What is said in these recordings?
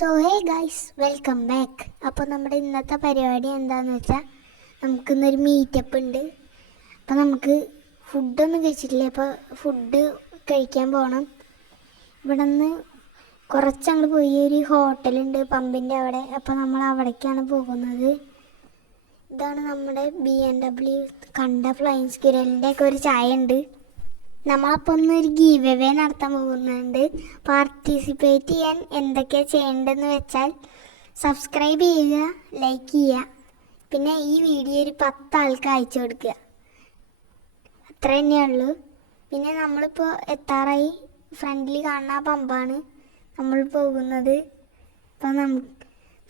So hey guys, welcome back. അപ്പോൾ നമ്മുടെ ഇന്നത്തെ പരിപാടി എന്താണെന്ന് വെച്ചാൽ, നമുക്കിന്നൊരു മീറ്റപ്പ് ഉണ്ട്. അപ്പോൾ നമുക്ക് ഫുഡൊന്നും കഴിച്ചിട്ടില്ല. അപ്പോൾ ഫുഡ് കഴിക്കാൻ പോകണം. ഇവിടെ നിന്ന് കുറച്ചങ്ങോട്ട് പോയി ഒരു ഹോട്ടലുണ്ട് പമ്പിൻ്റെ അവിടെ. അപ്പോൾ നമ്മൾ അവിടേക്കാണ് പോകുന്നത്. ഇതാണ് നമ്മുടെ BMW കണ്ട ഫ്ലൈയിങ് സ്ക്വിറലിൻ്റെ ഒക്കെ ഒരു ചായ ഉണ്ട്. നമ്മളപ്പോൾ ഒന്നൊരു ഗീവ് അവേ നടത്താൻ പോകുന്നുണ്ട്. പാർട്ടിസിപ്പേറ്റ് ചെയ്യാൻ എന്തൊക്കെയാണ് ചെയ്യേണ്ടതെന്ന് വെച്ചാൽ, സബ്സ്ക്രൈബ് ചെയ്യുക, ലൈക്ക് ചെയ്യുക, പിന്നെ ഈ വീഡിയോ ഒരു 10 ആൾക്ക് അയച്ചു കൊടുക്കുക. അത്ര തന്നെയുള്ളൂ. പിന്നെ നമ്മളിപ്പോൾ എത്താറായി. ഫ്രണ്ടിൽ കാണുന്ന ആ പമ്പാണ് നമ്മൾ പോകുന്നത്. അപ്പോൾ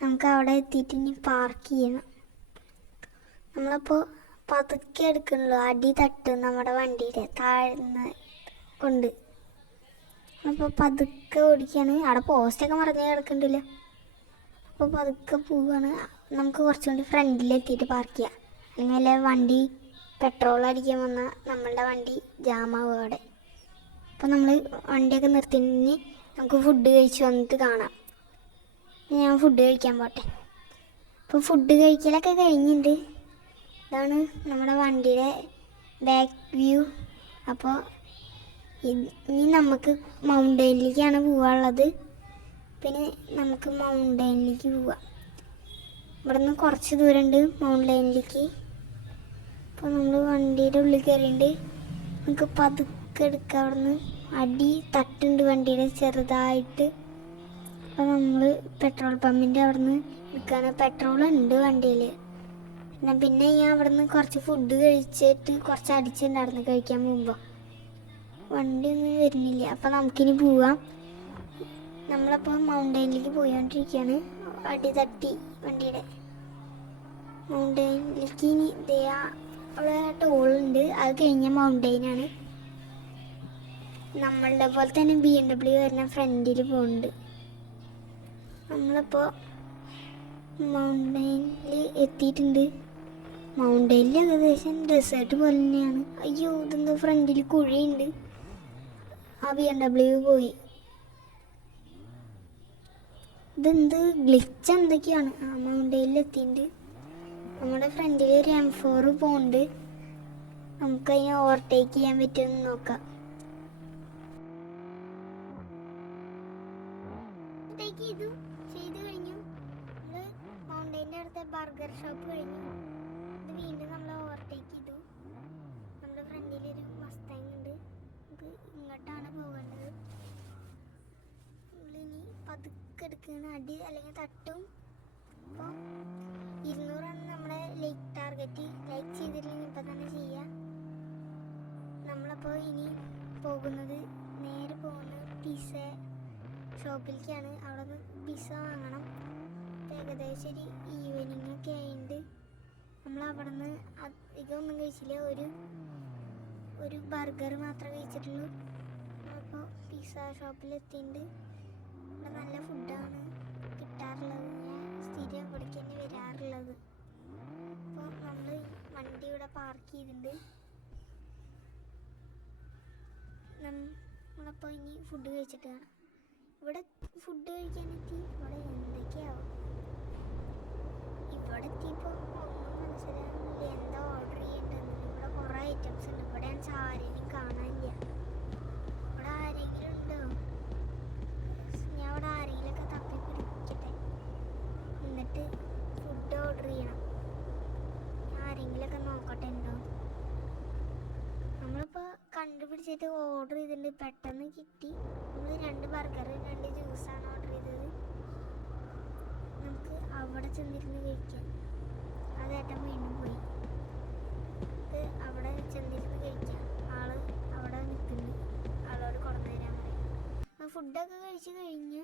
നമുക്ക് അവിടെ എത്തിയിട്ട് ഇനി പാർക്ക് ചെയ്യണം. നമ്മളപ്പോൾ പതുക്കെ എടുക്കണല്ലോ, അടി തട്ടും നമ്മുടെ വണ്ടിയുടെ താഴ്ന്ന കൊണ്ട്. അപ്പോൾ പതുക്കെ ഓടിക്കുകയാണ്. അവിടെ പോസ്റ്റൊക്കെ മറിഞ്ഞ് കിടക്കണ്ടല്ലോ. അപ്പോൾ പതുക്കെ പോവുകയാണ്. നമുക്ക് കുറച്ചും കൂടി ഫ്രണ്ടിലെത്തിയിട്ട് പാർക്ക് ചെയ്യാം. അല്ലെങ്കിൽ വണ്ടി പെട്രോൾ അടിക്കാൻ വന്നാൽ നമ്മളുടെ വണ്ടി ജാമാവും അവിടെ. അപ്പോൾ നമ്മൾ വണ്ടിയൊക്കെ നിർത്തിഞ്ഞ് നമുക്ക് ഫുഡ് കഴിച്ച് വന്നിട്ട് കാണാം. ഞാൻ ഫുഡ് കഴിക്കാൻ പോട്ടെ. അപ്പോൾ ഫുഡ് കഴിക്കലൊക്കെ കഴിഞ്ഞിട്ടുണ്ട്. ഇതാണ് നമ്മുടെ വണ്ടിയുടെ ബാക്ക് വ്യൂ. അപ്പോൾ ഇനി നമുക്ക് മൗണ്ടൈനിലേക്കാണ് പോകാനുള്ളത്. പിന്നെ നമുക്ക് മൗണ്ടൈനിലേക്ക് പോവാം. ഇവിടെ നിന്ന് കുറച്ച് ദൂരമുണ്ട് മൗണ്ടൈനിലേക്ക്. അപ്പോൾ നമ്മൾ വണ്ടിയുടെ ഉള്ളിൽ കയറിയിട്ട് നമുക്ക് പതുക്കെ എടുക്കാം. അവിടെ നിന്ന് അടി തട്ടുണ്ട് വണ്ടിയുടെ ചെറുതായിട്ട്. അപ്പോൾ നമ്മൾ പെട്രോൾ പമ്പിൻ്റെ അവിടെ നിന്ന് എടുക്കുകയാണ്. പെട്രോൾ ഉണ്ട് വണ്ടിയിൽ. പിന്നെ ഞാൻ അവിടെ നിന്ന് കുറച്ച് ഫുഡ് കഴിച്ചിട്ട് കുറച്ച് അടിച്ചിട്ടുണ്ടായിരുന്നു കഴിക്കാൻ പോകുമ്പോൾ. വണ്ടി ഒന്നും വരുന്നില്ല. അപ്പോൾ നമുക്കിനി പോവാം. നമ്മളപ്പോൾ മൗണ്ടൈനിലേക്ക് പോയിക്കൊണ്ടിരിക്കുകയാണ്. അടി തട്ടി വണ്ടിയുടെ മൗണ്ടൈനിലേക്ക്. ഇനി അവിടെ ടോളുണ്ട്, അത് കഴിഞ്ഞ മൗണ്ടൈനാണ്. നമ്മളുടെ പോലെ തന്നെ BMW വരുന്ന ഫ്രണ്ടിൽ പോകുന്നുണ്ട്. നമ്മളപ്പോൾ മൗണ്ടൈനിൽ എത്തിയിട്ടുണ്ട്. മൗണ്ടൈനിൽ ഏകദേശം ഡെസേർട്ട് പോലെ തന്നെയാണ്. അയ്യോ, ഇതെന്തോ ഫ്രണ്ടിൽ കുഴിയുണ്ട്. ആ BMW പോയി. ഇതെന്ത് ഗ്ലിച്ച് എന്തൊക്കെയാണ്. ആ മൗണ്ടൈനിൽ എത്തിയിട്ടുണ്ട്. നമ്മുടെ ഫ്രണ്ടിൽ ഒരു M4 പോകുന്നുണ്ട്. നമുക്കതിനെ ഓവർടേക്ക് ചെയ്യാൻ പറ്റുമെന്ന് നോക്കാം. ചെയ്ത് കഴിഞ്ഞു. നമ്മൾ മൗണ്ടൈൻ്റെ അടുത്ത ബർഗർ ഷോപ്പ് കഴിഞ്ഞു. ഇത് വീണ്ടും നമ്മൾ ഓവർടേക്ക് ചെയ്തു. നമ്മുടെ ഫ്രണ്ടിലൊരു മസ്താങ് ഉണ്ട്. നമുക്ക് ഇങ്ങോട്ടാണ് പോകേണ്ടത്. നമ്മളിനി പതുക്കെ എടുക്കുന്ന അടി അല്ലെങ്കിൽ തട്ടും. അപ്പോൾ 200 നമ്മുടെ ലൈക്ക് ടാർഗറ്റ്. ലൈക്ക് ചെയ്തില്ലെങ്കിൽ ഇപ്പം തന്നെ ചെയ്യാം. നമ്മളപ്പോൾ ഇനി നേരെ പോകുന്നത് പിസ്സ ഷോപ്പിലേക്കാണ്. അവിടെ നിന്ന് പിസ്സ വാങ്ങണം. ഏകദേശം ഒരു ഈവനിങ് ഒക്കെ ആയിട്ട് നമ്മൾ അവിടെ നിന്ന് അധികം ഒന്നും കഴിച്ചില്ല. ഒരു ബർഗർ മാത്രമേ കഴിച്ചിട്ടുള്ളൂ. അപ്പോൾ പിസ്സ ഷോപ്പിലെത്തിയിട്ടുണ്ട്. ഇവിടെ നല്ല ഫുഡാണ് കിട്ടാറുള്ളത്. ഞാൻ സ്ഥിരം ഇവിടേക്ക് തന്നെ വരാറുള്ളത്. അപ്പോൾ നമ്മൾ വണ്ടി ഇവിടെ പാർക്ക് ചെയ്തിട്ടുണ്ട്. നമ്മളപ്പോൾ ഇനി ഫുഡ് കഴിച്ചിട്ട് കാണാം. ഇവിടെ ഫുഡ് കഴിക്കാനെത്തി. ഇവിടെ എന്തൊക്കെയാവും. ഇവിടെ എത്തിയപ്പോൾ ഒന്നും മനസ്സിലാകുന്നില്ല എന്താ ഓർഡർ ചെയ്യേണ്ടതെന്ന്. ഇവിടെ കുറേ ഐറ്റംസ് ഉണ്ട്. ഇവിടെ ഞാൻ ആരെയും കാണാനില്ല. ഇവിടെ ആരെങ്കിലും ഉണ്ടോ? ഞാൻ ഇവിടെ ആരെങ്കിലുമൊക്കെ തപ്പി പിടിക്കട്ടെ. എന്നിട്ട് ഫുഡ് ഓർഡർ ചെയ്യണം. ഞാൻ ആരെങ്കിലുമൊക്കെ നോക്കട്ടെ ഉണ്ടോ. നമ്മളിപ്പോൾ കണ്ടുപിടിച്ചിട്ട് ഓർഡർ ചെയ്തിട്ടുണ്ട്. പെട്ടെന്ന് കിട്ടി. നമ്മൾ 2 ബർഗർ 2 ജ്യൂസാണ് ഓർഡർ ചെയ്തത്. നമുക്ക് അവിടെ ചെന്നിരുന്ന് കഴിക്കാം. അതേട്ടൻ വീണ്ടും പോയി. നമുക്ക് അവിടെ ചെന്നിരുന്ന് കഴിക്കാം. ആള് അവിടെ നിൽക്കുന്നുണ്ട്. ആളോട് കൊണ്ടുവരാൻ പറയും. ഫുഡൊക്കെ കഴിച്ച് കഴിഞ്ഞു.